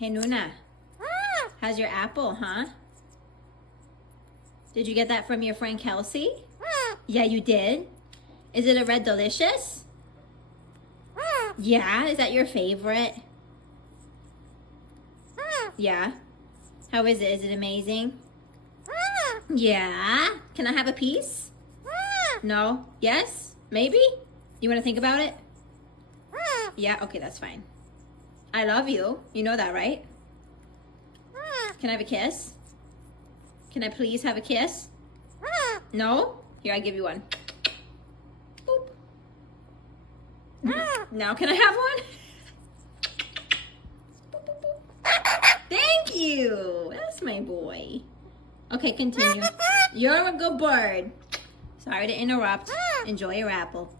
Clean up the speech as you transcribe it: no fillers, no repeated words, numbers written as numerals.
Hey, Nuna. How's your apple, huh? Did you get that from your friend Kelsey? Yeah, you did? Is it a red delicious? Yeah, is that your favorite? Yeah. How is it? Is it amazing? Yeah. Can I have a piece? No? Yes? Maybe? You want to think about it? Yeah, okay, that's fine. I love you. You know that, right? Can I have a kiss? Can I please have a kiss? No? Here, I give you one. Boop. Now can I have one? Boop, boop, boop. Thank you. That's my boy. Okay, continue. You're a good bird. Sorry to interrupt. Enjoy your apple.